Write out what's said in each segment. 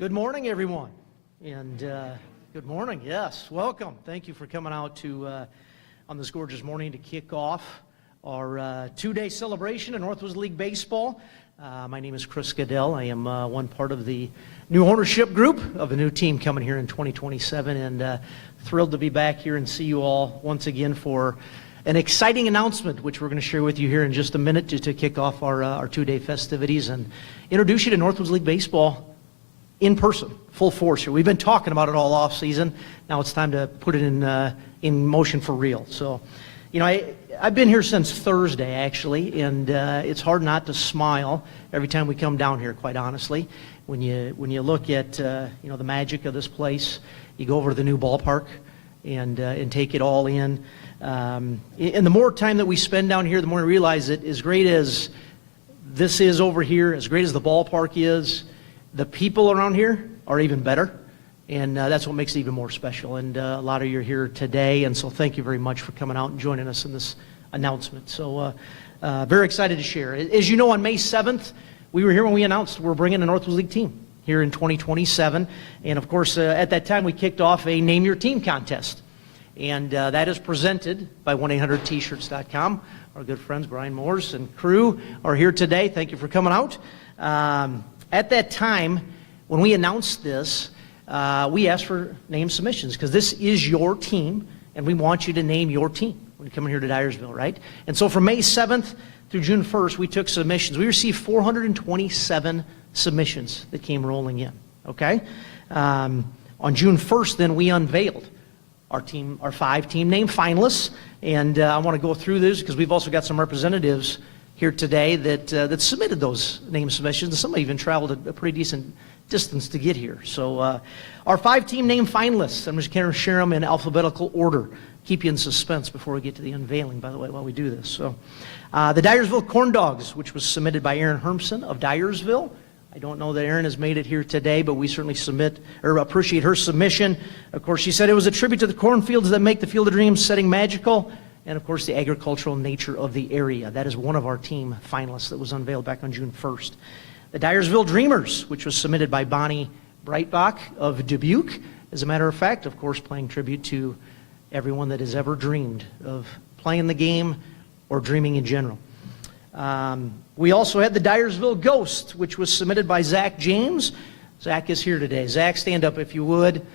Good morning, everyone. And good morning, yes, welcome. Thank you for coming out to on this gorgeous morning to kick off our two-day celebration of Northwoods League baseball. My name is Chris Goodell. I am one part of the new ownership group of a new team coming here in 2027, and thrilled to be back here and see you all once again for an exciting announcement, which we're going to share with you here in just a minute to kick off our two-day festivities and introduce you to Northwoods League baseball in person, full force here. We've been talking about it all off season. Now it's time to put it in motion for real. So, you know, I've been here since Thursday actually, and it's hard not to smile every time we come down here, quite honestly. When you look at you know, the magic of this place, you go over to the new ballpark and take it all in. And the more time that we spend down here, the more we realize that as great as this is over here, as great as the ballpark is, the people around here are even better, and that's what makes it even more special. And a lot of you are here today, and so thank you very much for coming out and joining us in this announcement. So very excited to share. As you know, on May 7th, we were here when we announced we're bringing a Northwoods League team here in 2027. And of course, at that time, we kicked off a Name Your Team contest. And that is presented by 1-800-tshirts.com. Our good friends, Brian Moores and crew, are here today. Thank you for coming out. At that time, when we announced this, we asked for name submissions because this is your team, and we want you to name your team when you come in here to Dyersville, right? And so from May 7th through June 1st, we took submissions. We received 427 submissions that came rolling in, okay? On June 1st, then, we unveiled our team, our 5 team name finalists, and I want to go through this because we've also got some representatives here today that submitted those name submissions. Some even traveled a pretty decent distance to get here. So our 5 team name finalists, I'm just going to share them in alphabetical order. Keep you in suspense before we get to the unveiling, by the way, while we do this. So the Dyersville Corn Dogs, which was submitted by Aaron Hermson of Dyersville. I don't know that Aaron has made it here today, but we certainly appreciate her submission. Of course, she said it was a tribute to the cornfields that make the Field of Dreams setting magical, and of course the agricultural nature of the area. That is one of our team finalists that was unveiled back on June 1st. The Dyersville Dreamers, which was submitted by Bonnie Breitbach of Dubuque. As a matter of fact, of course, playing tribute to everyone that has ever dreamed of playing the game or dreaming in general. We also had the Dyersville Ghost, which was submitted by Zach James. Zach is here today. Zach, stand up if you would.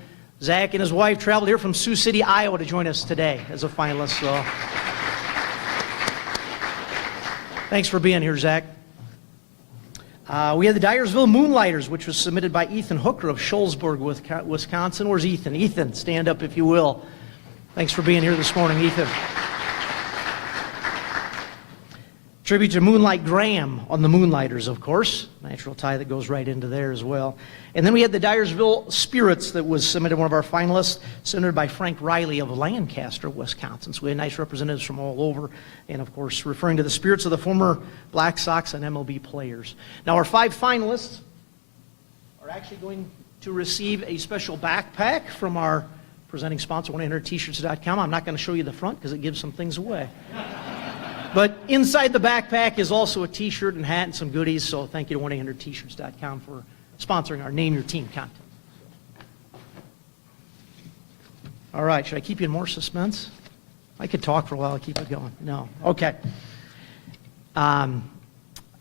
Zach and his wife traveled here from Sioux City, Iowa to join us today as a finalist. So thanks for being here, Zach. We had the Dyersville Moonlighters, which was submitted by Ethan Hooker of Shoalsburg, Wisconsin. Where's Ethan? Ethan, stand up if you will. Thanks for being here this morning, Ethan. Tribute to Moonlight Graham on the Moonlighters, of course. Natural tie that goes right into there as well. And then we had the Dyersville Spirits that was submitted, one of our finalists, submitted by Frank Riley of Lancaster, Wisconsin. So we had nice representatives from all over. And of course, referring to the spirits of the former Black Sox and MLB players. Now our 5 finalists are actually going to receive a special backpack from our presenting sponsor, 1-800-tshirts.com. I'm not going to show you the front because it gives some things away. But inside the backpack is also a t-shirt and hat and some goodies, so thank you to 1-800-tshirts.com for sponsoring our Name Your Team contest. All right, should I keep you in more suspense? I could talk for a while, I'll keep it going. No, okay. I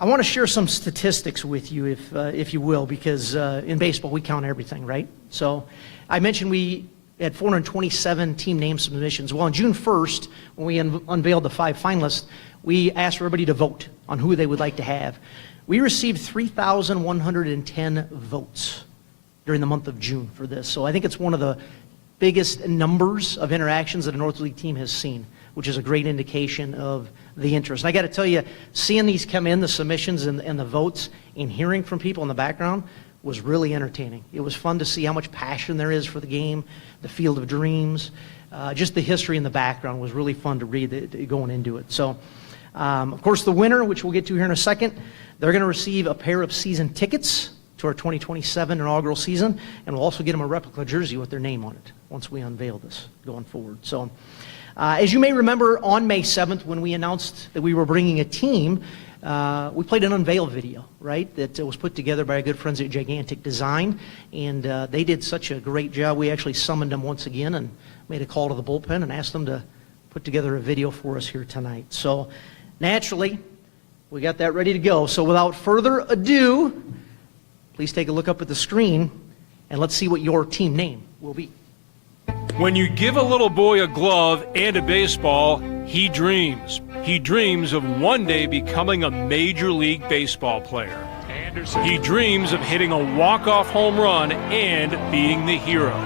want to share some statistics with you, if you will, because in baseball we count everything, right? So I mentioned we had 427 team name submissions. Well, on June 1st, when we unveiled the 5 finalists, we asked everybody to vote on who they would like to have. We received 3,110 votes during the month of June for this. So I think it's one of the biggest numbers of interactions that a Northwoods League team has seen, which is a great indication of the interest. And I got to tell you, seeing these come in, the submissions and the votes, and hearing from people in the background was really entertaining. It was fun to see how much passion there is for the game, the Field of Dreams. Just the history in the background was really fun to read going into it. So, of course, the winner, which we'll get to here in a second, they're going to receive a pair of season tickets to our 2027 inaugural season, and we'll also get them a replica jersey with their name on it once we unveil this going forward. So, as you may remember, on May 7th, when we announced that we were bringing a team, we played an unveil video, right, that was put together by our good friends at Gigantic Design, and they did such a great job. We actually summoned them once again and made a call to the bullpen and asked them to put together a video for us here tonight. So naturally, we got that ready to go. So without further ado, please take a look up at the screen and let's see what your team name will be. When you give a little boy a glove and a baseball, he dreams. He dreams of one day becoming a Major League Baseball player. He dreams of hitting a walk-off home run and being the hero.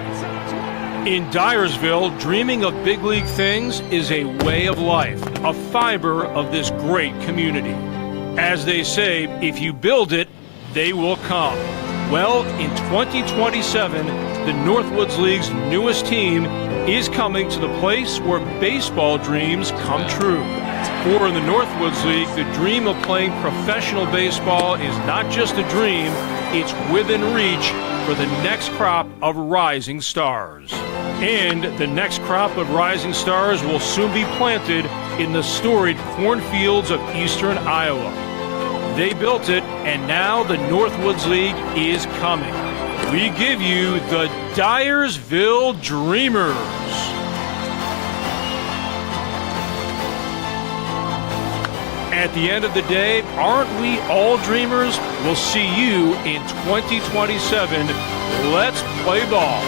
In Dyersville, dreaming of big league things is a way of life, a fiber of this great community. As they say, if you build it, they will come. Well, in 2027, the Northwoods League's newest team is coming to the place where baseball dreams come true. For in the Northwoods League, the dream of playing professional baseball is not just a dream, it's within reach for the next crop of rising stars. And the next crop of rising stars will soon be planted in the storied cornfields of eastern Iowa. They built it, and now the Northwoods League is coming. We give you the Dyersville Dreamers. At the end of the day, aren't we all dreamers? We'll see you in 2027. Let's play ball.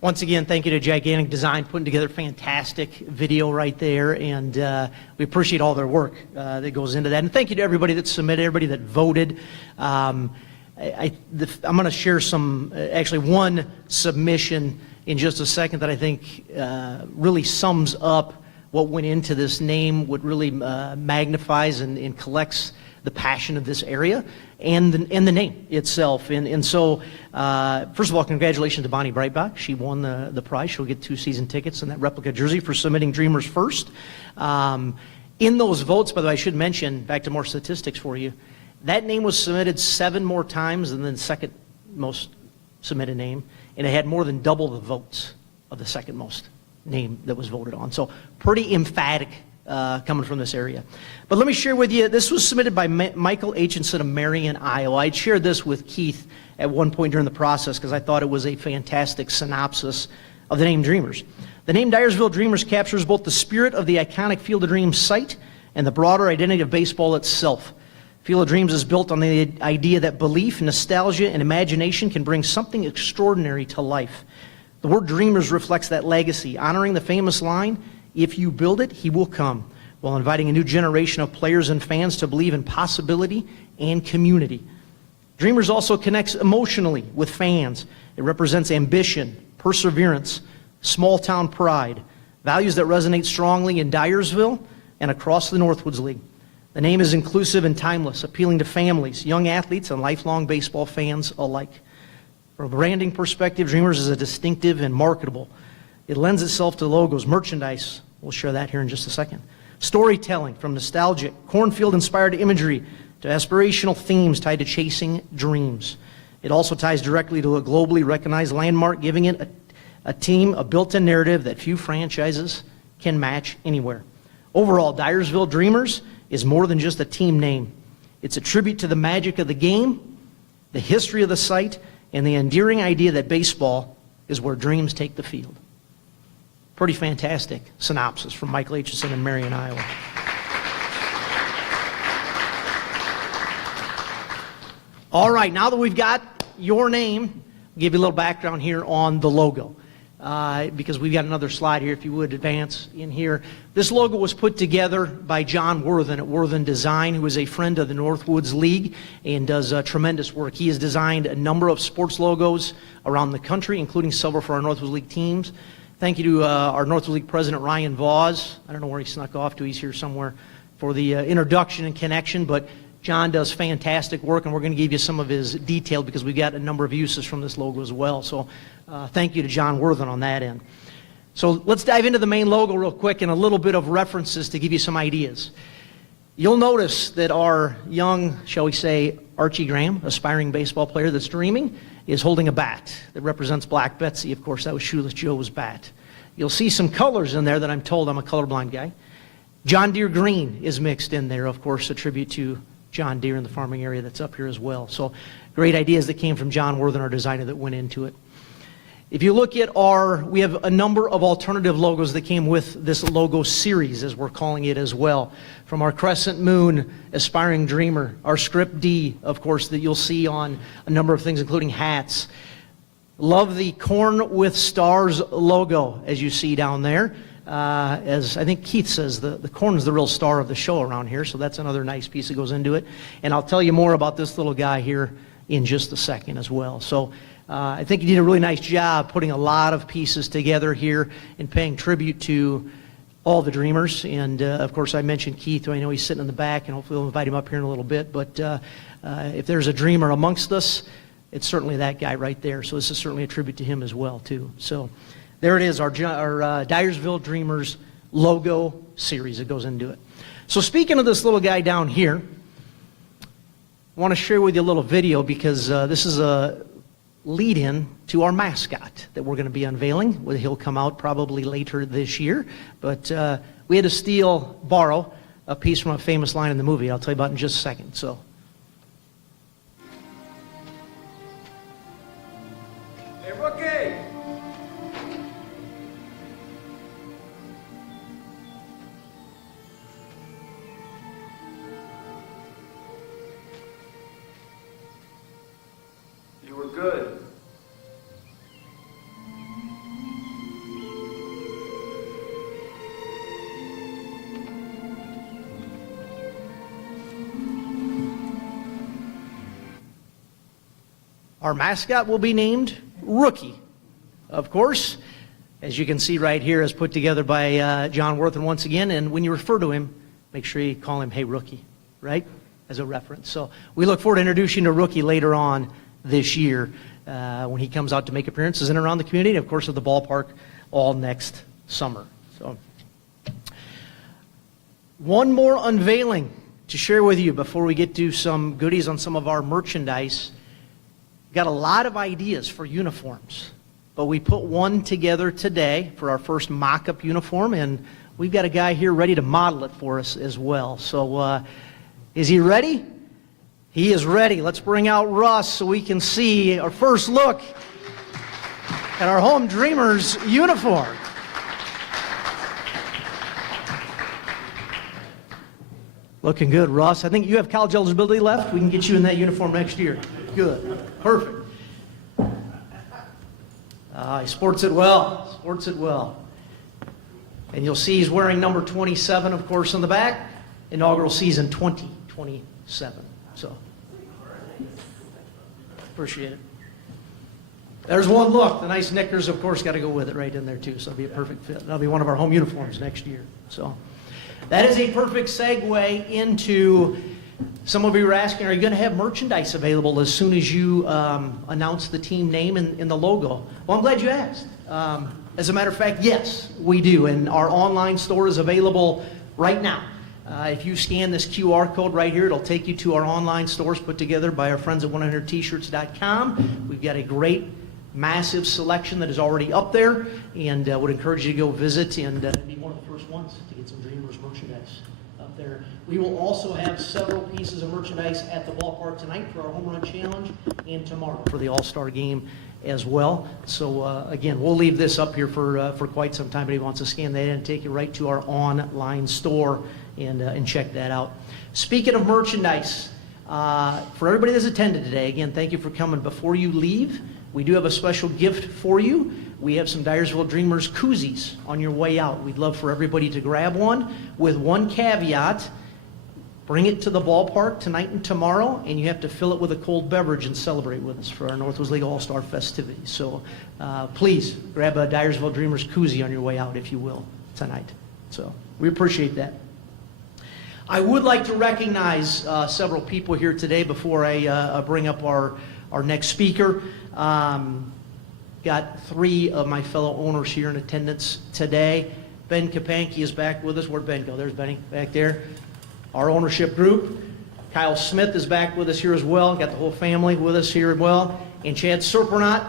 Once again, thank you to Gigantic Design, putting together a fantastic video right there, and we appreciate all their work that goes into that. And thank you to everybody that submitted, everybody that voted. I'm going to share actually one submission in just a second that I think really sums up what went into this name, what really magnifies and collects the passion of this area and the name itself. And so, first of all, congratulations to Bonnie Breitbach. She won the prize. She'll get 2 season tickets and that replica jersey for submitting Dreamers First. In those votes, by the way, I should mention, back to more statistics for you, that name was submitted 7 more times than the second most submitted name, and it had more than double the votes of the second most name that was voted on. So pretty emphatic coming from this area. But let me share with you, this was submitted by Michael Aitchison of Marion, Iowa. I shared this with Keith at one point during the process because I thought it was a fantastic synopsis of the name Dreamers. The name Dyersville Dreamers captures both the spirit of the iconic Field of Dreams site and the broader identity of baseball itself. Field of Dreams is built on the idea that belief, nostalgia, and imagination can bring something extraordinary to life. The word Dreamers reflects that legacy, honoring the famous line, "If you build it, he will come," while inviting a new generation of players and fans to believe in possibility and community. Dreamers also connects emotionally with fans. It represents ambition, perseverance, small-town pride, values that resonate strongly in Dyersville and across the Northwoods League. The name is inclusive and timeless, appealing to families, young athletes, and lifelong baseball fans alike. From a branding perspective, Dreamers is a distinctive and marketable. It lends itself to logos, merchandise. We'll share that here in just a second. Storytelling, from nostalgic, cornfield-inspired imagery to aspirational themes tied to chasing dreams. It also ties directly to a globally recognized landmark, giving it a team, a built-in narrative that few franchises can match anywhere. Overall, Dyersville Dreamers is more than just a team name. It's a tribute to the magic of the game, the history of the site, and the endearing idea that baseball is where dreams take the field. Pretty fantastic synopsis from Michael Aitchison in Marion, Iowa. All right, now that we've got your name, I'll give you a little background here on the logo. Because we've got another slide here, if you would advance in here. This logo was put together by John Worthen at Worthen Design, who is a friend of the Northwoods League and does tremendous work. He has designed a number of sports logos around the country, including several for our Northwoods League teams. Thank you to our Northwoods League president, Ryan Vaz. I don't know where he snuck off to. He's here somewhere for the introduction and connection, but John does fantastic work, and we're going to give you some of his detail because we've got a number of uses from this logo as well. So thank you to John Worthen on that end. So let's dive into the main logo real quick and a little bit of references to give you some ideas. You'll notice that our young, shall we say, Archie Graham, aspiring baseball player that's dreaming, is holding a bat that represents Black Betsy. Of course, that was Shoeless Joe's bat. You'll see some colors in there that I'm told, I'm a colorblind guy. John Deere green is mixed in there, of course, a tribute to John Deere in the farming area that's up here as well. So great ideas that came from John Worthen, our designer, that went into it. If you look at we have a number of alternative logos that came with this logo series, as we're calling it as well. From our Crescent Moon, Aspiring Dreamer, our Script D, of course, that you'll see on a number of things, including hats. Love the Corn with Stars logo, as you see down there. As I think Keith says, the corn is the real star of the show around here, so that's another nice piece that goes into it. And I'll tell you more about this little guy here in just a second as well. So I think you did a really nice job putting a lot of pieces together here and paying tribute to all the dreamers. And of course, I mentioned Keith, who I know he's sitting in the back, and hopefully we'll invite him up here in a little bit. But if there's a dreamer amongst us, it's certainly that guy right there. So this is certainly a tribute to him as well, too. So there it is, our Dyersville Dreamers logo series that goes into it. So speaking of this little guy down here, I want to share with you a little video because this is a lead-in to our mascot that we're going to be unveiling. He'll come out probably later this year, but we had to borrow a piece from a famous line in the movie. I'll tell you about it in just a second. So. Hey, Rookie! You were good. Our mascot will be named Rookie, of course. As you can see right here, is put together by John Worthen once again. And when you refer to him, make sure you call him, hey, Rookie, right, as a reference. So we look forward to introducing to Rookie later on this year when he comes out to make appearances in and around the community, and of course at the ballpark all next summer. So one more unveiling to share with you before we get to some goodies on some of our merchandise. Got a lot of ideas for uniforms, but we put one together today for our first mock-up uniform, and we've got a guy here ready to model it for us as well. So is he ready? He is ready. Let's bring out Russ so we can see our first look at our Home Dreamers uniform. Looking good, Russ. I think you have college eligibility left. We can get you in that uniform next year. Good. Perfect. He sports it well. Sports it well. And you'll see he's wearing number 27, of course, on the back. Inaugural season 2027. So, appreciate it. There's one look. The nice knickers, of course, got to go with it right in there, too. So it'll be a perfect fit. That'll be one of our home uniforms next year. So, that is a perfect segue into, some of you were asking, are you going to have merchandise available as soon as you announce the team name and the logo? Well, I'm glad you asked. As a matter of fact, yes, we do. And our online store is available right now. If you scan this QR code right here, it'll take you to our online stores put together by our friends at 100tshirts.com. We've got a great, massive selection that is already up there, and would encourage you to go visit and be one of the first ones to get some Dreamers merchandise up there. We will also have several pieces of merchandise at the ballpark tonight for our Home Run Challenge and tomorrow for the All-Star Game as well. So again, we'll leave this up here for quite some time, but he wants to scan that in and take you right to our online store and check that out. Speaking of merchandise, for everybody that's attended today, again, thank you for coming. Before you leave, we do have a special gift for you. We have some Dyersville Dreamers koozies on your way out. We'd love for everybody to grab one with one caveat. Bring it to the ballpark tonight and tomorrow, and you have to fill it with a cold beverage and celebrate with us for our Northwoods League All-Star festivities. So please grab a Dyersville Dreamers koozie on your way out, if you will, tonight. So we appreciate that. I would like to recognize several people here today before I bring up our next speaker. Got three of my fellow owners here in attendance today. Ben Kapanke is back with us. Where'd Ben go? There's Benny back there. Our ownership group. Kyle Smith is back with us here as well. Got the whole family with us here as well. And Chad Serpernot,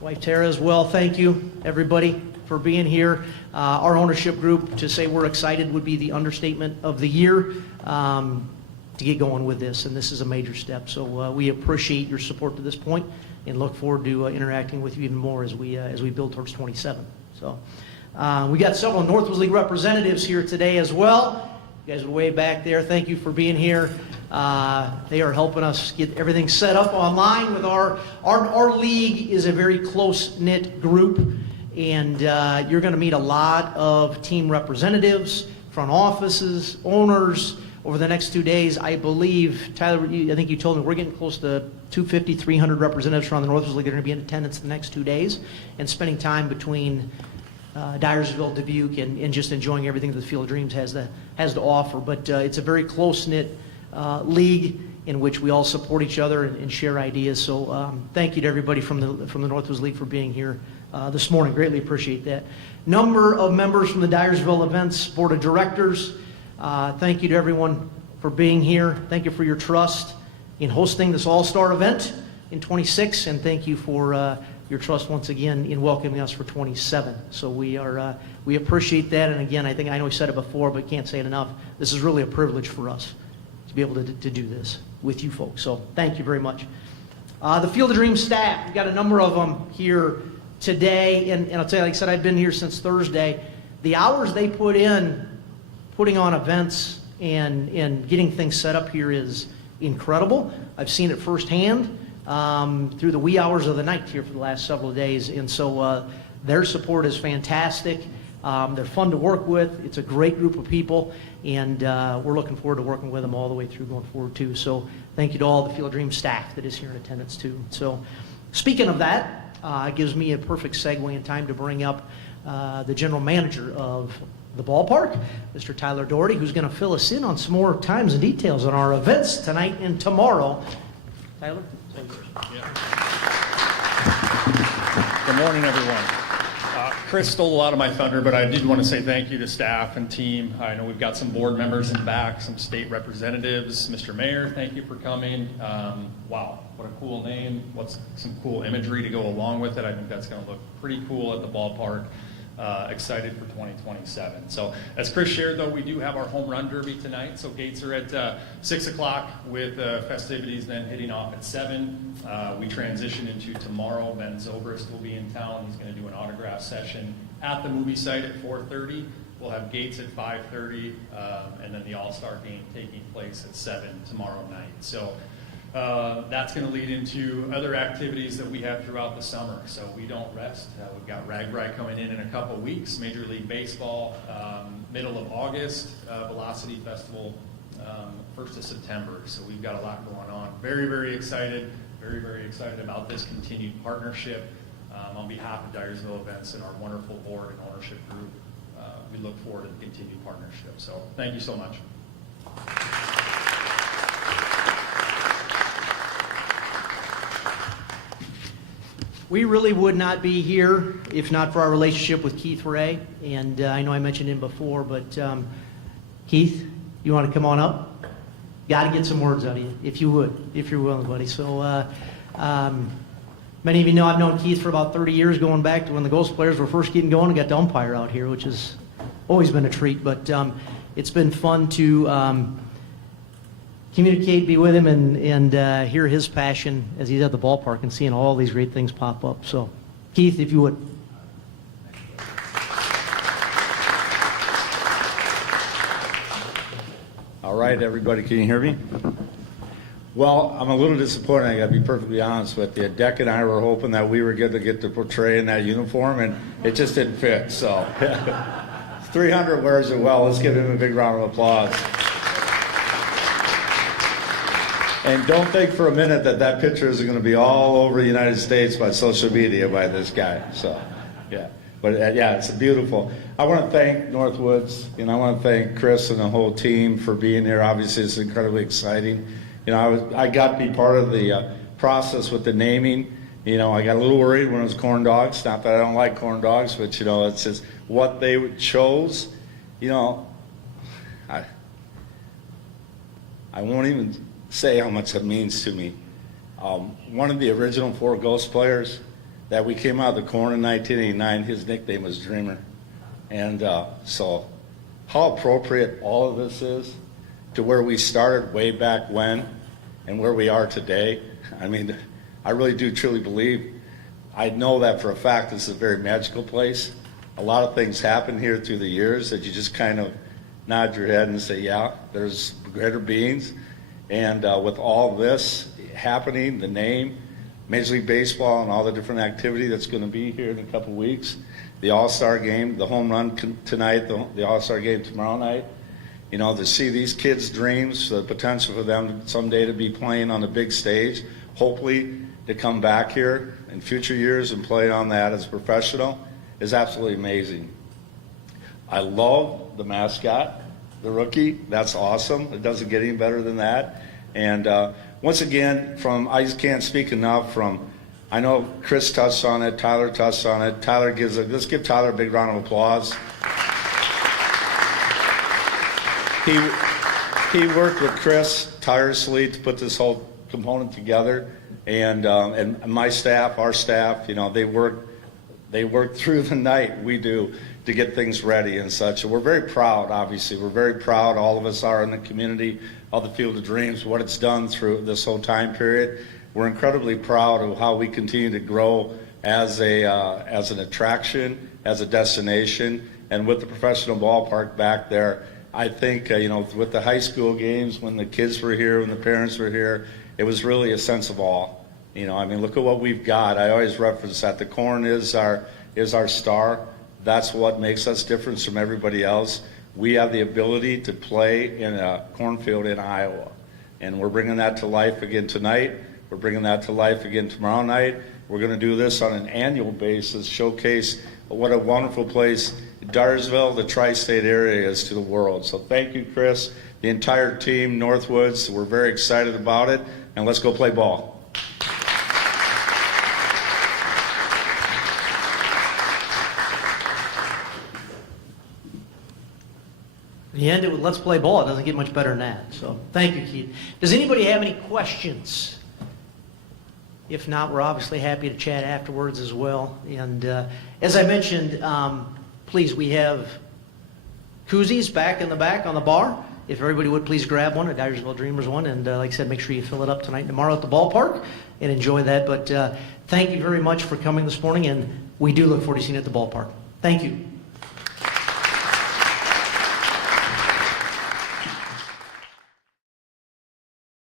wife Tara as well. Thank you, everybody, for being here. Our ownership group, to say we're excited would be the understatement of the year to get going with this. And this is a major step. So we appreciate your support to this point and look forward to interacting with you even more as we build towards 27. So we got several Northwoods League representatives here today as well. You guys are way back there. Thank you for being here. They are helping us get everything set up online with our league is a very close-knit group, and you're going to meet a lot of team representatives, front offices, owners over the next 2 days. I believe, Tyler, I think you told me we're getting close to 250, 300 representatives from the Northwoods League. They're going to be in attendance the next 2 days and spending time between Dyersville, Dubuque, and just enjoying everything that the Field of Dreams has to offer. But it's a very close-knit league in which we all support each other and share ideas. So thank you to everybody from the Northwoods League for being here this morning. Greatly appreciate that. Number of members from the Dyersville Events Board of Directors. Thank you to everyone for being here. Thank you for your trust in hosting this all-star event in 26, and thank you for your trust once again in welcoming us for 27. So we appreciate that. And again, I know we said it before, but can't say it enough. This is really a privilege for us to be able to do this with you folks. So thank you very much. The Field of Dreams staff, we've got a number of them here today. And I'll tell you, like I said, I've been here since Thursday. The hours they put in putting on events and getting things set up here is incredible. I've seen it firsthand through the wee hours of the night here for the last several days. And so their support is fantastic. They're fun to work with. It's a great group of people, and we're looking forward to working with them all the way through going forward too. So thank you to all the Field of Dreams staff that is here in attendance too. So speaking of that, it gives me a perfect segue in time to bring up the general manager of the ballpark, Mr. Tyler Doherty, who's going to fill us in on some more times and details on our events tonight and tomorrow. Tyler? Good morning, everyone. Chris stole a lot of my thunder, but I did want to say thank you to staff and team. I know we've got some board members in the back, some state representatives. Mr. Mayor, thank you for coming. Wow, what a cool name. What's some cool imagery to go along with it. I think that's going to look pretty cool at the ballpark. Excited for 2027. So as Chris shared, though, we do have our home run derby tonight. So gates are at 6 o'clock with festivities then hitting off at 7. We transition into tomorrow. Ben Zobrist will be in town. He's going to do an autograph session at the movie site at 4:30. We'll have gates at 5:30, and then the All-Star game taking place at 7 tomorrow night. So that's going to lead into other activities that we have throughout the summer. So we don't rest. We've got RAGBRAI coming in a couple weeks, Major League Baseball, middle of August, Velocity Festival, 1st of September. So we've got a lot going on. Very, very excited. Very, very excited about this continued partnership. On behalf of Dyersville Events and our wonderful board and ownership group, we look forward to the continued partnership. So thank you so much. We really would not be here if not for our relationship with Keith Ray. And I know I mentioned him before, but Keith, you want to come on up? Got to get some words out of you, if you would, if you're willing, buddy. So many of you know I've known Keith for about 30 years, going back to when the Ghost players were first getting going and got the umpire out here, which has always been a treat. But it's been fun to communicate, be with him, and hear his passion as he's at the ballpark and seeing all these great things pop up. So, Keith, if you would. All right, everybody, can you hear me? Well, I'm a little disappointed, I got to be perfectly honest with you. Deck and I were hoping that we were going to get to portray in that uniform, and it just didn't fit, so. 300 wears it well. Let's give him a big round of applause. And don't think for a minute that that picture is going to be all over the United States by social media by this guy. So, yeah. But yeah, it's beautiful. I want to thank Northwoods, and I want to thank Chris and the whole team for being here. Obviously, it's incredibly exciting. You know, I got to be part of the process with the naming. You know, I got a little worried when it was corn dogs. Not that I don't like corn dogs, but you know, it's just what they chose. You know, I won't even say how much it means to me. One of the original 4 Ghost players that we came out of the corn in 1989, his nickname was Dreamer. And so how appropriate all of this is to where we started way back when and where we are today. I mean, I really do truly believe, I know that for a fact, this is a very magical place. A lot of things happen here through the years that you just kind of nod your head and say, yeah, there's greater beings. And with all this happening, the name, Major League Baseball, and all the different activity that's going to be here in a couple of weeks, the All-Star game, the home run tonight, the All-Star game tomorrow night, you know, to see these kids' dreams, the potential for them someday to be playing on the big stage, hopefully to come back here in future years and play on that as a professional, is absolutely amazing. I love the mascot, the rookie. That's awesome. It doesn't get any better than that. And once again, I just can't speak enough from, I know Chris touched on it, Tyler touched on it. Let's give Tyler a big round of applause. He worked with Chris tirelessly to put this whole component together, and my staff, our staff, you know, they work through the night. We do, to get things ready and such. And we're very proud, obviously. We're very proud, all of us are in the community of the Field of Dreams, what it's done through this whole time period. We're incredibly proud of how we continue to grow as an attraction, as a destination, and with the professional ballpark back there. I think, you know, with the high school games, when the kids were here, when the parents were here, it was really a sense of awe. You know, I mean, look at what we've got. I always reference that. The corn is our star. That's what makes us different from everybody else. We have the ability to play in a cornfield in Iowa. And we're bringing that to life again tonight. We're bringing that to life again tomorrow night. We're going to do this on an annual basis, showcase what a wonderful place Dyersville, the tri-state area, is to the world. So thank you, Chris, the entire team, Northwoods. We're very excited about it. And let's go play ball. You end it with let's play ball. It doesn't get much better than that. So thank you, Keith. Does anybody have any questions? If not, we're obviously happy to chat afterwards as well. And as I mentioned, please, we have koozies back in the back on the bar. If everybody would please grab one, a Dyersville Dreamers one. And like I said, make sure you fill it up tonight and tomorrow at the ballpark and enjoy that. But thank you very much for coming this morning. And we do look forward to seeing you at the ballpark. Thank you.